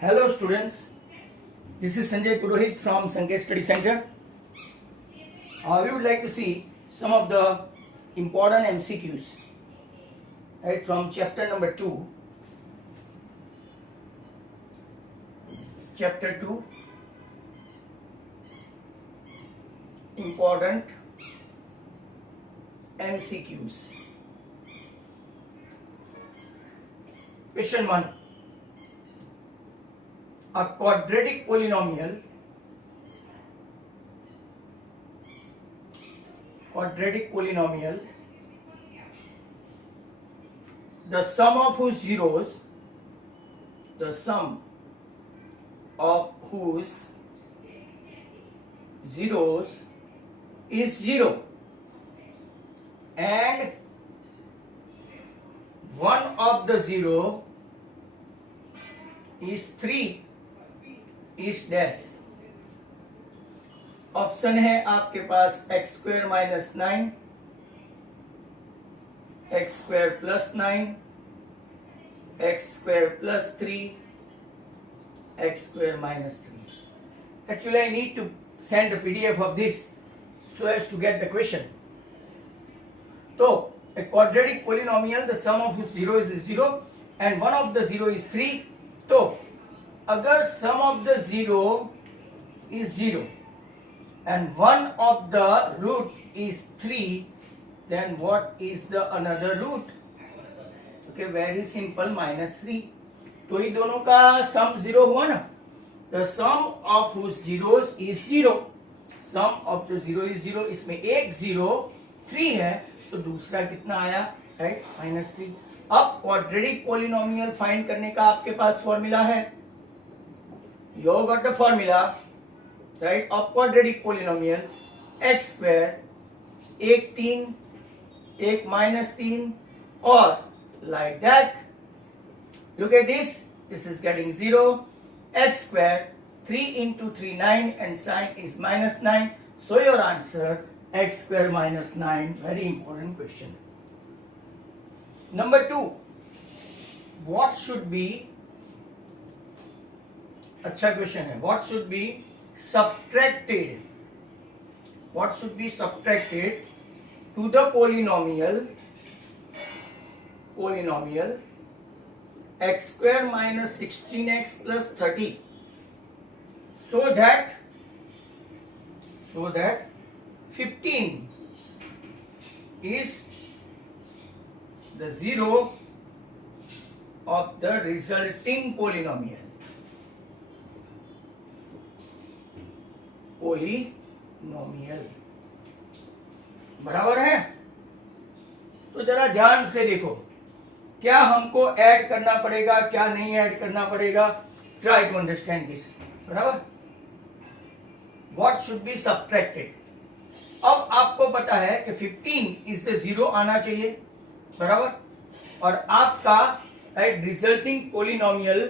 Hello students, this is Sanjay Purohit from Sanket Study Center. We would like to see some of the important MCQs right from chapter number 2. Chapter 2, important MCQs. Question 1. A quadratic polynomial the sum of whose zeros is 0 and one of the zero is 3 is dash. Option है आपके पास X square minus 9, X square plus 9, X square plus 3, X square minus 3. Actually, I need to send a PDF of this so as to get the question. So, a quadratic polynomial, the sum of whose zero is 0 and one of the zero is 3. तो अगर sum of the zero is 0 and one of the root is 3, then what is the another root? Okay, very simple, -3. तो ये दोनों का sum 0 हुआ ना. The sum of whose zeros is 0. Sum of the zero is 0. इसमें एक 0 3 है तो दूसरा कितना आया, राइट, -3. अब क्वाड्रेटिक पोलिनोमियल फाइंड करने का आपके पास फॉर्मूला है. You got the formula, right, of quadratic polynomial. x square, एक 3, एक -3 और like that. Look at this. This is getting 0. X square 3 into 3 9 and sign is -9. So your answer x square minus 9. Very important question. Number 2. What should be, अच्छा question है, what should be subtracted to the polynomial x square minus 16x plus 30 so that 15 is the zero of the resulting polynomial. बराबर है. तो जरा ध्यान से देखो, क्या हमको ऐड करना पड़ेगा, क्या नहीं ऐड करना पड़ेगा. Try to understand this. बराबर. What should be subtracted. अब आपको पता है कि 15 इज द 0 आना चाहिए. बराबर. और आपका राइट रिजल्टिंग पोलिनोमियल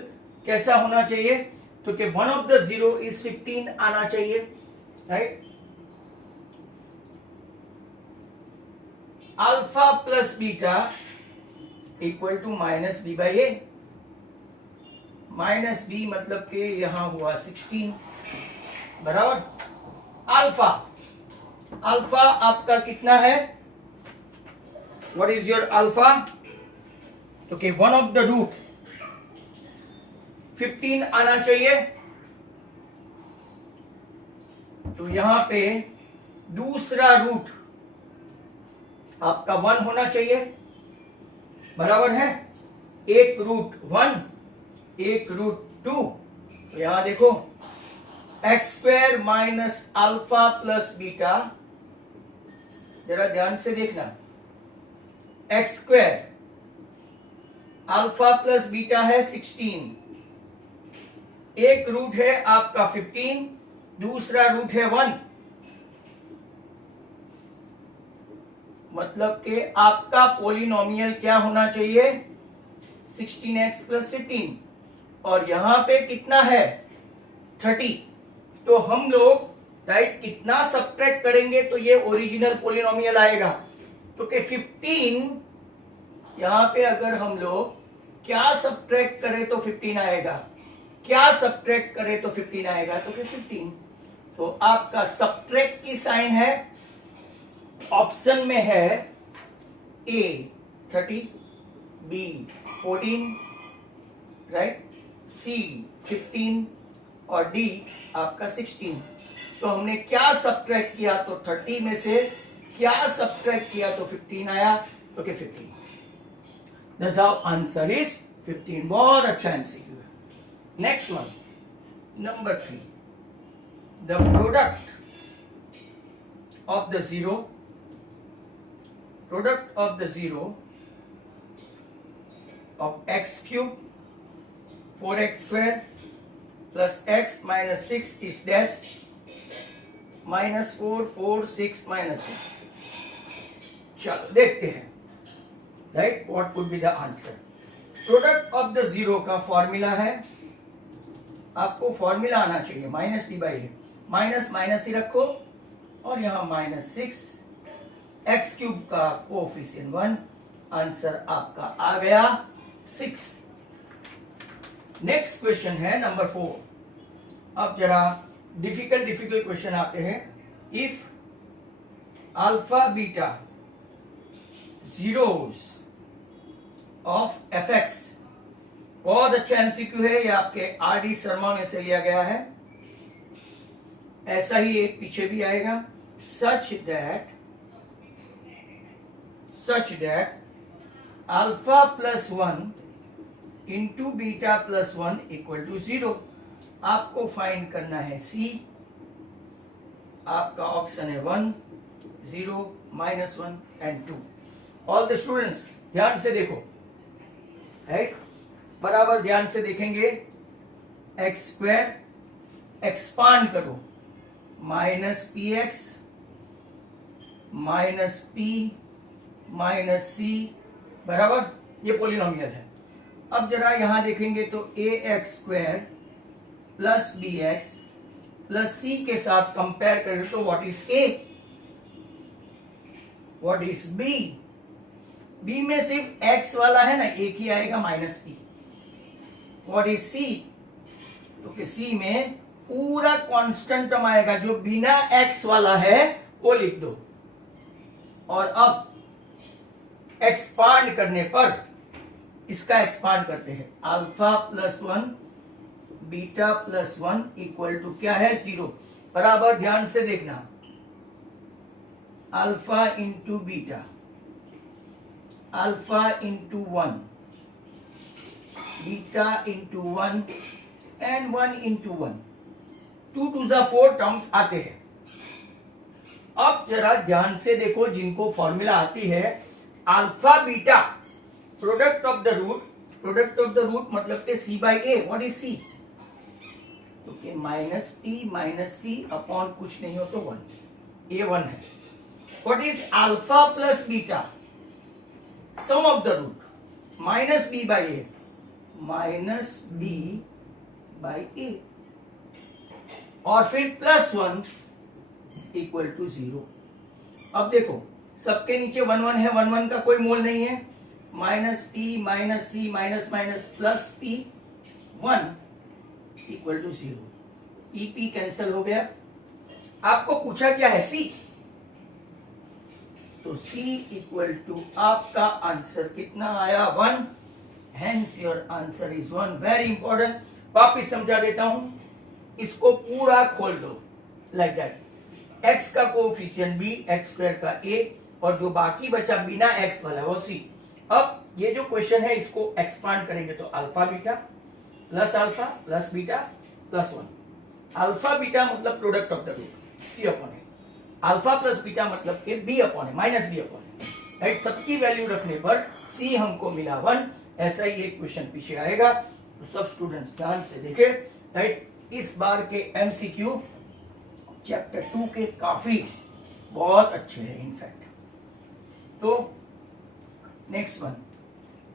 कैसा होना चाहिए, तो कि वन ऑफ द 0 इज 15 आना चाहिए, right. Alpha plus beta equal to minus B by A. Minus B मतलब कि यहां हुआ 16. बराबर. अल्फा आपका कितना है, व्हाट इज योर अल्फा, तो कि वन ऑफ द रूट 15 आना चाहिए. तो यहां पे दूसरा रूट आपका 1 होना चाहिए. बराबर है. एक रूट 1, एक रूट 2. तो यहां देखो x square minus alpha plus beta, जरा ध्यान से देखना. X square alpha plus beta है 16, एक रूट है आपका 15, दूसरा रूट है 1. मतलब कि आपका पोलिनोमियल क्या होना चाहिए, 16x प्लस 15 और यहां पे कितना है 30. तो हम लोग राइट कितना सब्ट्रैक्ट करेंगे तो ये ओरिजिनल पोलिनोमियल आएगा. तो कि 15 यहां पे अगर हम लोग क्या सब्ट्रैक्ट करें तो 15 आएगा, क्या सब्ट्रैक्ट करे तो 15 आएगा, तो फिर 15। तो आपका सब्ट्रैक्ट की साइन है, ऑप्शन में है ए 30, बी 14, राइट, सी 15 और डी आपका 16। तो हमने क्या सब्ट्रैक्ट किया तो 30 में से क्या सब्ट्रैक्ट किया तो 15 आया, तो क्या 15। That's how answer is 15। बहुत अच्छा एमसीक्यू है। Next one, number 3, the product of the zero, product of the zero of x cube 4x square plus x minus 6 is dash minus 4 4 6 minus 6। चलो देखते हैं, right, what could be the answer. Product of the zero का formula है, आपको formula आना चाहिए minus D by A, minus minus ही रखो और यहां माइनस 6, एक्स क्यूब का कोएफिशिएंट 1, आंसर आपका आ गया 6। नेक्स्ट क्वेश्चन है नंबर 4। अब जरा डिफिकल्ट क्वेश्चन आते हैं। If alpha beta zeros of F X, बहुत अच्छा एमसीक्यू है, ये आपके आर डी शर्मा में से लिया गया है, ऐसा ही एक पीछे भी आएगा। Such that alpha plus 1 into beta plus 1 equal to 0। आपको फाइंड करना है सी, आपका ऑप्शन है 1 0 -1 एंड 2। ऑल द स्टूडेंट्स ध्यान से देखो, राइट, बराबर ध्यान से देखेंगे। एक्स स्क्वायर एक्सपांड करो, minus P X minus P minus C, बराबर, ये पोलिनोमियल है। अब जरा यहां देखेंगे तो A X square plus B X plus C के साथ कंपेयर करें तो what is A, what is B. B में सिर्फ एक्स वाला है ना, एक ही आएगा minus P. What is C, तो सी में पूरा कांस्टेंट टर्म आएगा, जो बिना एक्स वाला है वो लिख दो। और अब एक्सपांड करने पर इसका एक्सपांड करते हैं, alpha plus 1 beta plus 1 equal to क्या है 0। बराबर ध्यान से देखना, alpha into beta, alpha into 1 beta into 1 and 1 into 1, 2 to ज़ा 4 टर्म्स आते हैं। अब जरा ध्यान से देखो, जिनको फॉर्मूला आती है alpha beta product of the root मतलब के C by A, what is C, तो कि minus P minus C upon कुछ नहीं हो तो 1, ए 1 है। What is alpha plus beta, sum of the root, minus B by A, minus B by A, और फिर प्लस 1 इक्वल टू 0। अब देखो सबके नीचे 1 1 है, 1 1 का कोई मोल नहीं है, minus P minus C minus minus plus P 1 equal to 0, E P cancel हो गया। आपको पूछा क्या है सी, तो सी इक्वल टू आपका आंसर कितना आया 1, hence your answer is 1। Very important, वापिस समझा देता हूं, इसको पूरा खोल दो लाइक दैट। एक्स का कोएफिशिएंट बी, एक्स स्क्वायर का ए, और जो बाकी बचा बिना एक्स वाला वो सी। अब ये जो क्वेश्चन है इसको एक्सपांड करेंगे तो alpha beta plus beta plus 1। Alpha beta मतलब product of the root C upon A, alpha plus beta मतलब के B upon A, minus B upon A, right. सबकी वैल्यू रखने पर सी हमको मिला 1। ऐसा ही एक क्वेश्चन पीछे आएगा, तो सब स्टूडेंट्स ध्यान से देखें, राइट। इस बार के एमसीक्यू चैप्टर 2 के काफी बहुत अच्छे हैं इनफैक्ट। तो नेक्स्ट वन,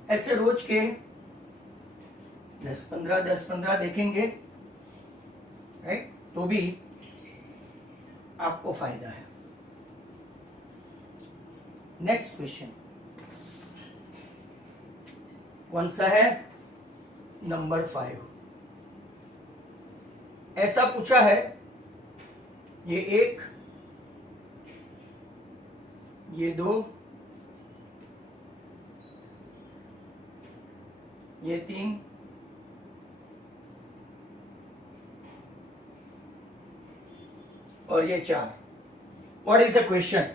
ऐसे रोज के 10-15 देखेंगे, राइट, तो भी आपको फायदा है। नेक्स्ट क्वेश्चन कौन सा है, नंबर 5। ऐसा पूछा है, ये 1, ये 2, ये 3, और ये 4। What is the question?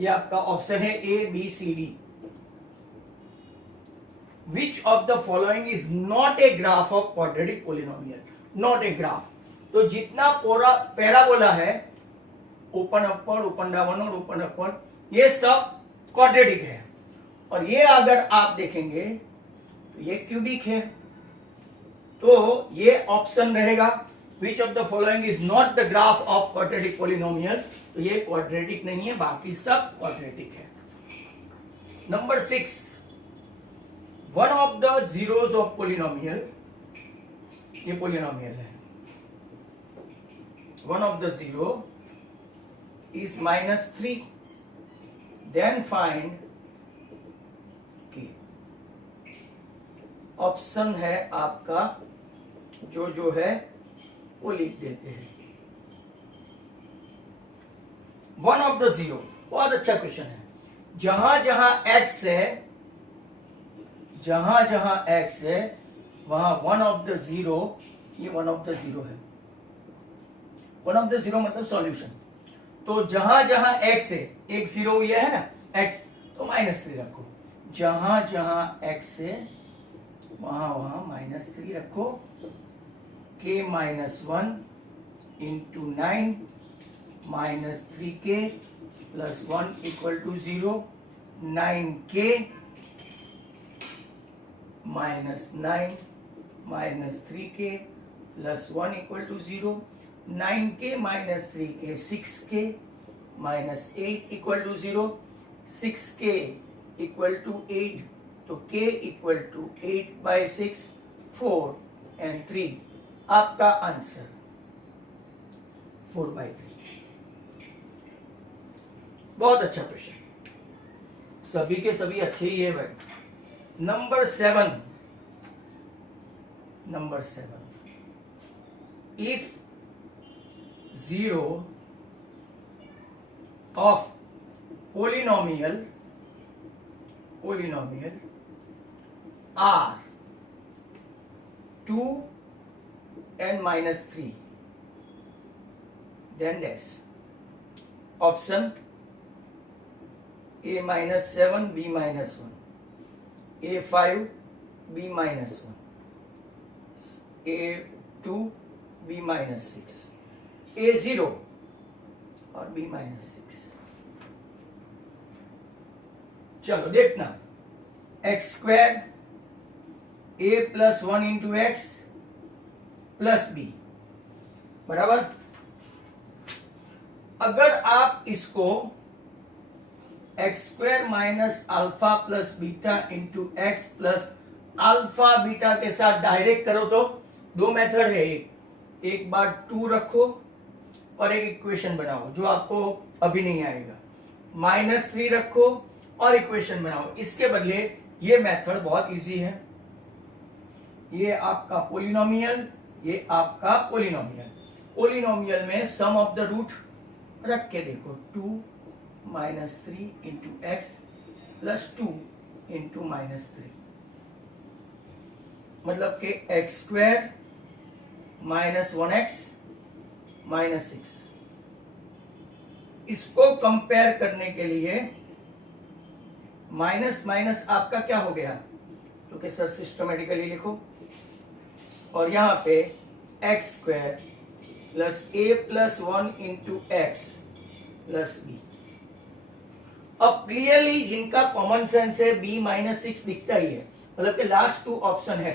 ये आपका ऑप्शन है A B C D. Which of the following is not a graph of quadratic polynomial? Not a graph. तो जितना पैराबोला है, ओपन अपवर्ड, ओपन डाउन और ओपन अपवर्ड, ये सब क्वाड्रेटिक है। और ये अगर आप देखेंगे तो ये क्यूबिक है। तो ये ऑप्शन रहेगा which of the following is not the graph of quadratic polynomial. तो ये क्वाड्रेटिक नहीं है, बाकी सब क्वाड्रेटिक है। Number 6, one of the zeros of polynomial, ये पोलिनोमियल है, one of the zero is -3, then find K. Option है आपका जो है वो लिख देते हैं। वन ऑफ द जीरो, बहुत अच्छा क्वेश्चन है। जहां जहां x है, जहां जहां x है वहां वन ऑफ द जीरो, ये वन ऑफ द जीरो है। वन ऑफ द जीरो मतलब सॉल्यूशन। तो जहां जहां x है, एक जीरो ये है ना x, तो -3 रखो। जहां जहां x है वहां वहां -3 रखो। k -1 into 9 -3k plus 1 equal to 0। 9k -9 -3k plus 1 equal to 0। 9k -3k 6k -8 equal to 0। 6k equal to 8, तो k इक्वल टू 8/6, 4 एंड 3। आपका आंसर 4/3। बहुत अच्छा क्वेश्चन, सभी के सभी अच्छे ही है भाई। Number 7, if zero of polynomial are 2 and -3, then dash। Option a -7 b -1, a5 b -1, a2 b -6, a0 और b -6। चलो देखना, x² a + 1 into x plus b बराबर। अगर आप इसको x² minus alpha plus beta into x plus alpha beta के साथ direct करो तो दो मेथड है। एक बार 2 रखो और एक इक्वेशन बनाओ जो आपको अभी नहीं आएगा। -3 रखो और इक्वेशन बनाओ। इसके बदले ये मेथड बहुत इजी है। ये आपका पोलिनोमियल, ये आपका पोलिनोमियल। पोलिनोमियल में सम ऑफ द रूट रख के देखो, 2 -3 इंटू एक्स प्लस 2 इंटू -3, मतलब कि x² -1x -6। इसको कंपेयर करने के लिए माइनस माइनस आपका क्या हो गया, तो कि सर सिस्टमेटिकली लिखो, और यहां पे x² plus a + 1 into x plus b। अब क्लियरली जिनका कॉमन सेंस है b -6 दिखता ही है, मतलब कि लास्ट 2 ऑप्शन है,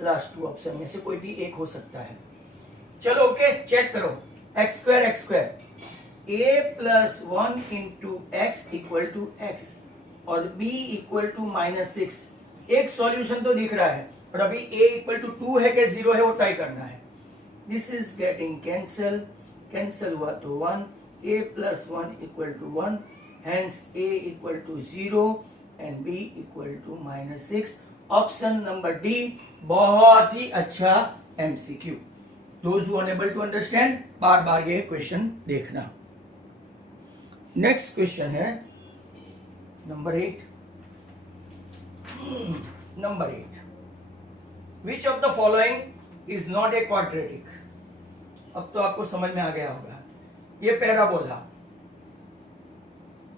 लास्ट 2 ऑप्शन में से कोई भी एक हो सकता है। चलो ओके, चेक करो, x² a + 1 into x equal to x और b इक्वल टू -6। एक सॉल्यूशन तो दिख रहा है, और अभी a इक्वल टू 2 है कि 0 है वो ट्राई करना है। दिस इज गेटिंग कैंसल हुआ तो 1, a + 1 equal to 1, hence a equal to 0 and b equal to -6। Option number D बहुत ही अच्छा MCQ. Those who are unable to understand, बार बार ये क्वेश्चन देखना. नेक्स्ट क्वेश्चन है number 8. Number 8. Which of the following is not a quadratic? अब तो आपको समझ में आ गया होगा. ये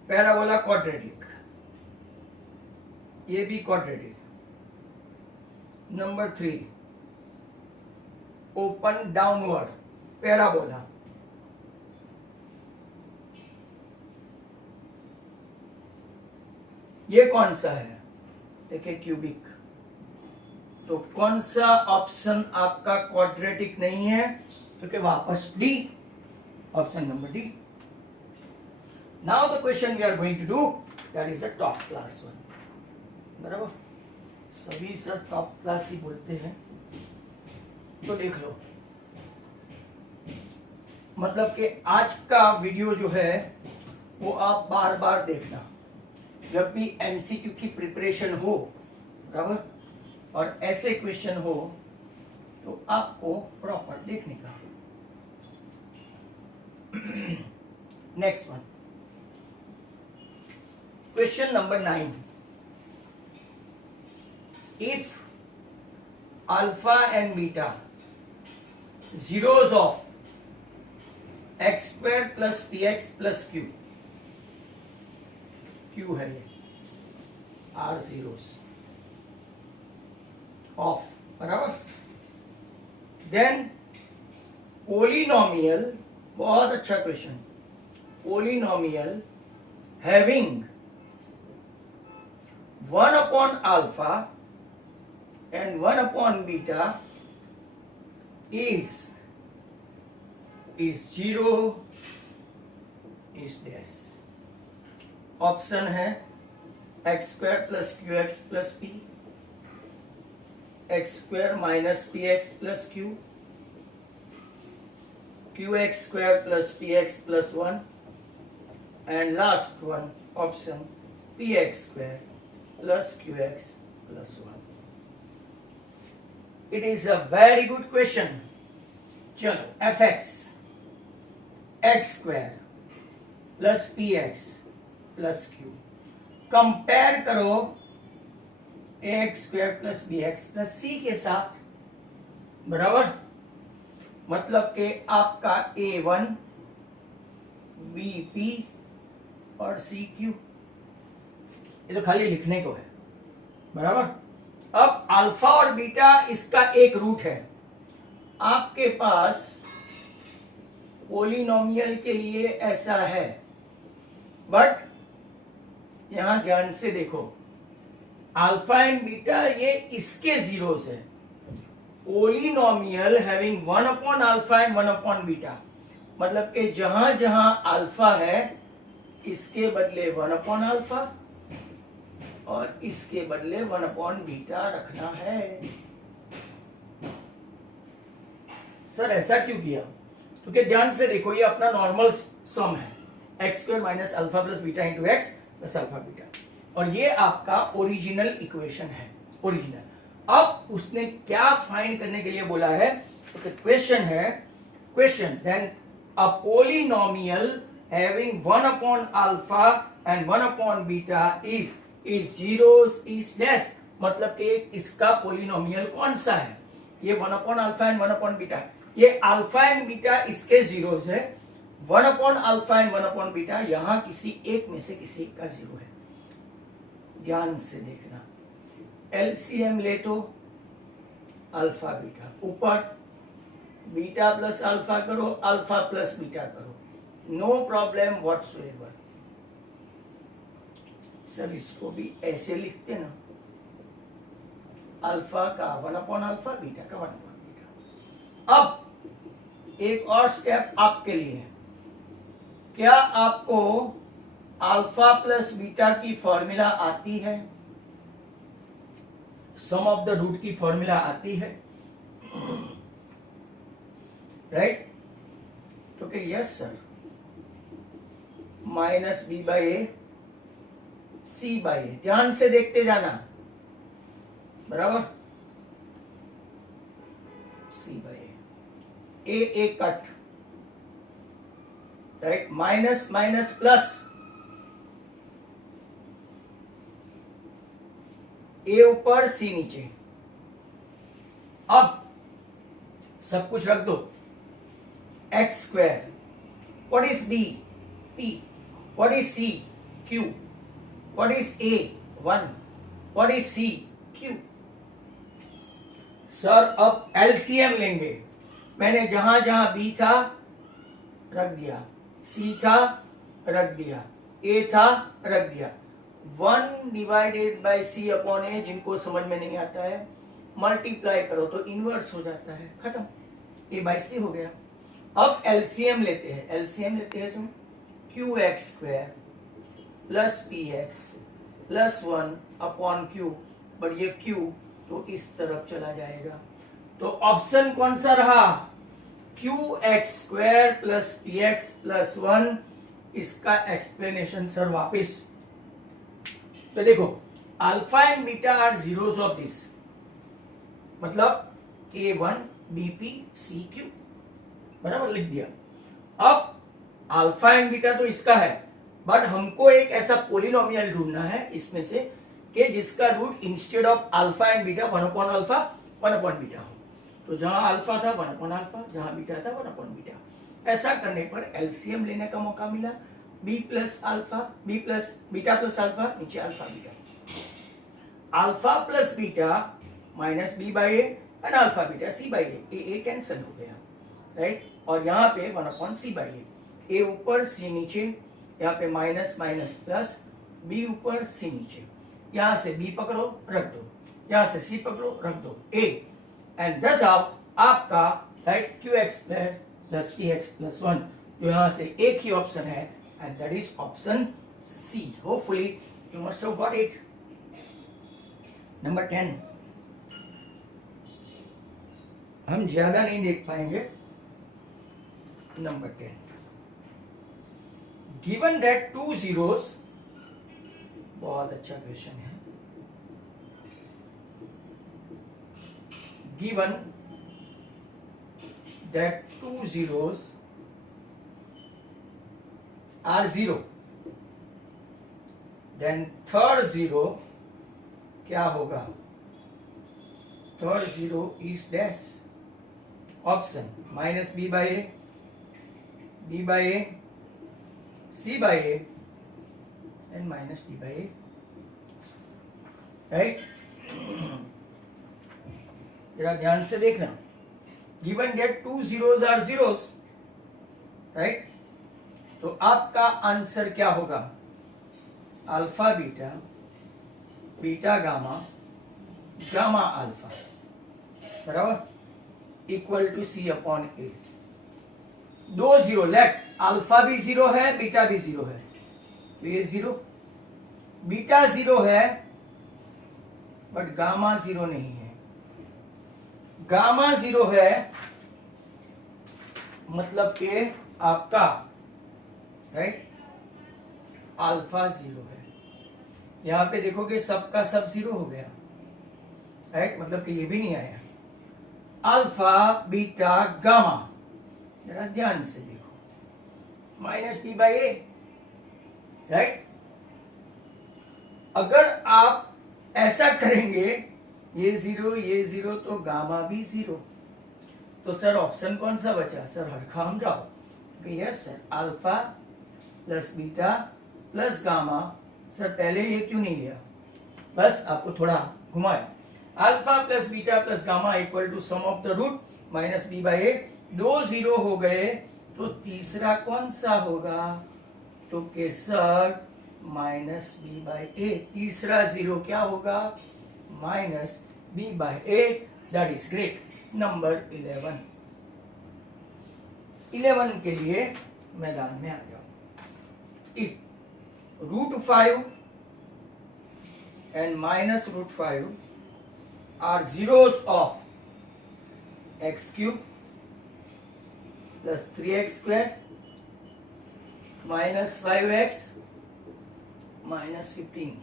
पैराबोला क्वाड्रेटिक, ये भी quadratic. Number 3 open downward parabola. ये कौन सा है? देखिए क्यूबिक. तो कौन सा ऑप्शन आपका क्वाड्रेटिक नहीं है? क्योंकि वापस D, option number D. Now the question we are going to do, that is a top class one. बराबर, सभी सर टॉप क्लास ही बोलते हैं, तो देख लो. मतलब कि आज का वीडियो जो है वो आप बार बार देखना जब भी एमसीक्यू की प्रिपरेशन हो, बराबर, और ऐसे क्वेश्चन हो तो आपको प्रॉपर देखने का. Next one, question number 9. If alpha and beta zeros of x square plus px plus q, q है ये, r zeros of, बराबर. देन पोलिनोमियल, बहुत अच्छा question, polynomial having 1 upon alpha and 1 upon beta is 0 is dash. Option है x square plus qx plus p, x square minus px plus q, qx square plus px plus 1, and last one option px square plus qx plus 1. It is a very good question. चलो, fx x square plus px plus q compare करो ax square plus bx plus c के साथ, बराबर. मतलब कि आपका a1 bp और cq, ये तो खाली लिखने को है, बराबर. अब अल्फा और बीटा इसका एक रूट है. आपके पास पोलिनोमियल के लिए ऐसा है, बट यहां ध्यान से देखो, अल्फा एंड बीटा ये इसके जीरोस है. Polynomial having 1 upon alpha and 1 upon beta, मतलब कि जहां जहां अल्फा है इसके बदले 1 अपॉन अल्फा और इसके बदले 1 अपॉन बीटा रखना है. सर ऐसा क्यों किया? क्योंकि ध्यान से देखो, ये अपना नॉर्मल सम है, x square minus alpha plus beta into x plus alpha beta, और ये आपका ओरिजिनल इक्वेशन है, ओरिजिनल. अब उसने क्या फाइंड करने के लिए बोला है? तो क्वेश्चन है, question then a polynomial having 1 upon alpha and 1 upon beta is zeros is less. मतलब कि इसका पोलिनोमियल कौन सा है? ये 1 upon alpha and 1 upon beta. ये अल्फा एंड बीटा इसके जीरोस है, 1 upon alpha and 1 upon beta यहां किसी एक में से किसी एक का जीरो है. ध्यान से देखना, एलसीएम ले तो अल्फा बीटा, ऊपर बीटा प्लस अल्फा करो, अल्फा प्लस बीटा करो, नो प्रॉब्लम व्हाटसोएवर. सर इसको भी ऐसे लिखते ना, अल्फा का 1 अपॉन अल्फा, बीटा का 1 अपॉन बीटा. अब एक और स्टेप आपके लिए, क्या आपको अल्फा प्लस बीटा की फॉर्मूला आती है? सम ऑफ द रूट की फॉर्मूला आती है, राइट? तो कि yes sir, minus B by A C by A. ध्यान से देखते जाना, बराबर. C by A cut, right, minus minus plus, A ऊपर C नीचे। अब सब कुछ रख दो, X square, what is B? P, what is C? Q, what is A? 1, what is C? Q। Sir अब एलसीएम लेंगे, मैंने जहां जहां B था रख दिया, C था रख दिया, A था रख दिया, 1 divided by C upon A, जिनको समझ में नहीं आता है मल्टीप्लाई करो तो इनवर्स हो जाता है, खत्म, A बाई C हो गया। अब एलसीएम लेते हैं, एलसीएम लेते हैं तुम, Q x square plus p x plus 1 upon Q, but ये क्यू तो इस तरफ चला जाएगा, तो ऑप्शन कौन सा रहा? Q x square plus p x plus 1। इसका एक्सप्लेनेशन सर वापिस, तो देखो alpha and beta are zeros of this, मतलब A1 BP CQ, बराबर लिख दिया। अब अल्फा एंड बीटा तो इसका है, बट हमको एक ऐसा पोलिनोमियल ढूंढना है इसमें से कि जिसका root instead of alpha and beta 1 upon alpha 1 upon beta हो। तो जहां अल्फा था 1 अपॉन अल्फा, जहां बीटा था 1 अपॉन बीटा। ऐसा करने पर एलसीएम लेने का मौका मिला, b plus alpha, b plus beta plus alpha, नीचे alpha beta, alpha plus beta minus b by A and alpha beta c by A cancel हो गया, राइट। और यहाँ पे 1 अपॉन c बाई ए ऊपर c नीचे, यहाँ पे माइनस माइनस प्लस, b ऊपर c नीचे, यहाँ से b पकड़ो रख दो, यहाँ से c पकड़ो रख दो, a एंड दस आपका right q x plus p x plus 1, जो यहाँ से एक ही ऑप्शन है and that is option C. Hopefully you must have got it. Number 10, हम ज्यादा नहीं देख पाएंगे। नंबर 10, गिवन दैट 2 zeros, बहुत अच्छा क्वेश्चन है, given that 2 zeros are 0, then third zero क्या होगा? Third zero is dash, option minus b by a, b by a, c by a and minus d by a, right? जरा ध्यान से देखना, given that 2 zeros are zeros, right. तो आपका answer क्या होगा? Alpha beta, beta gamma, gamma alpha, बराबर equal to C upon A. 2 zero left, alpha भी 0 है, बीटा भी 0 है, तो ये 0, बीटा 0 है बट गामा 0 नहीं है, गामा 0 है मतलब कि आपका राइट अल्फा 0 है। यहां पे देखोगे सबका सब 0 हो गया, राइट, मतलब कि ये भी नहीं आया। अल्फा बीटा गामा, जरा ध्यान से देखो, minus D by A, right. अगर आप ऐसा करेंगे, ये 0 ये 0, तो गामा भी 0, तो सर ऑप्शन कौन सा बचा? सर हर खाम जाओ, yes sir, alpha plus beta plus gamma. Sir पहले ये क्यों नहीं लिया? बस आपको थोड़ा घुमाए, alpha plus beta plus gamma equal to sum of the root minus B by A. 2 0 हो गए, तो तीसरा कौन सा होगा? तो के sir minus B by a, तीसरा 0 क्या होगा? Minus B by a, that is great. Number 11 के लिए मैदान में आ जाओ। If root 5 and minus root 5 are zeros of x cube plus 3x square minus 5x minus 15,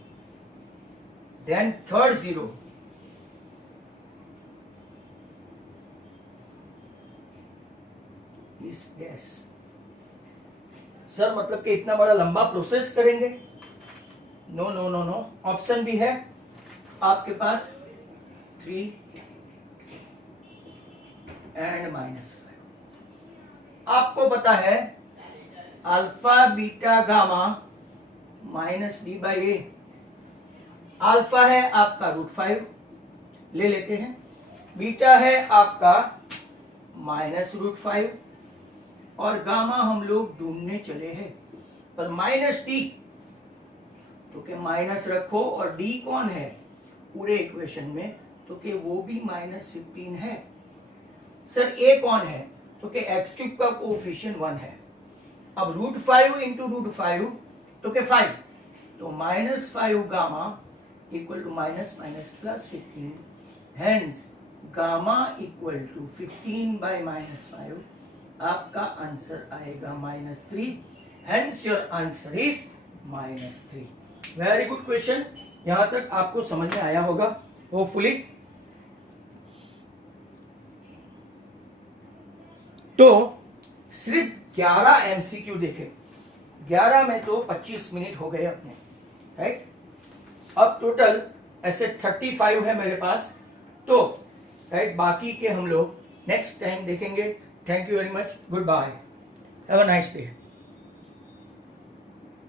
then third zero this guess. Sir मतलब कि इतना बड़ा लंबा प्रोसेस करेंगे? No no no no, option भी है आपके पास 3 एंड -5। आपको पता है alpha beta gamma -d/a। Alpha है आपका √5 ले लेते हैं, बीटा है आपका -√5 और गामा हम लोग ढूंढने चले हैं। पर -d तो के माइनस रखो और d कौन है पूरे इक्वेशन में, तो के वो भी -15 है। सर a कौन है, तो के x³ का कोएफिशिएंट 1 है। अब √5 इंटू √5 तो के 5, तो -5 gamma equal to +15, hence gamma equal to 15/-5। आपका आंसर आएगा -3, hence your answer is -3। Very good question, यहां तक आपको समझ में आया होगा होपफुली। तो सिर्फ 11 एमसीक्यू देखे, 11 में तो 25 मिनट हो गए अपने, राइट। अब टोटल ऐसे 35 है मेरे पास, तो राइट बाकी के हम लोग नेक्स्ट टाइम देखेंगे। Thank you very much, good bye, have a nice day.